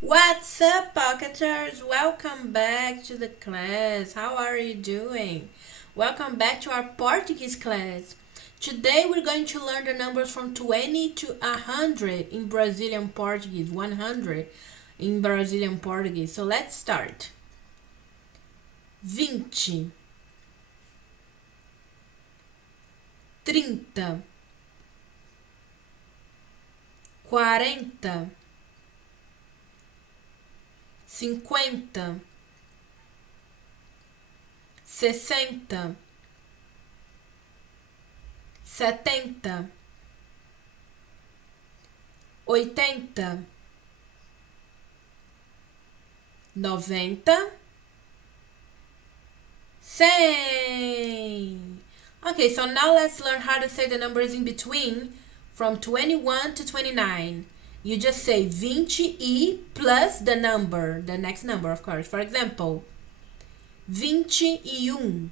What's up, Pocketers? Welcome back to the class. How are you doing? Welcome back to our Portuguese class. Today we're going to learn the numbers from 20 to 100 in Brazilian Portuguese, 100 in Brazilian Portuguese. So let's start. 20, 30, 40, 50, 60, 70, 80, 90, 100. Okay, so now let's learn how to say the numbers in between from 21 to 29. You just say 20 plus the number, the next number, of course. For example, 21,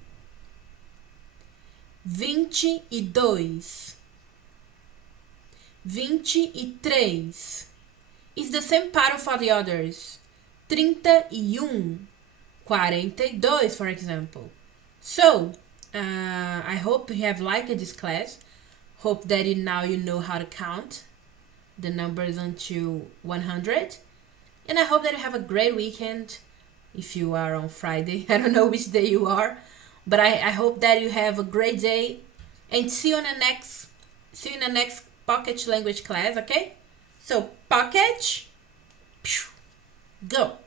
22, 23. It's the same pattern for the others. 31, 42, for example. So, I hope you have liked this class. Hope that now you know how to count the numbers until 100. And I hope that you have a great weekend if you are on Friday. I don't know which day you are, but I hope that you have a great day and see you in the next pocket language class, okay? So pocket, go.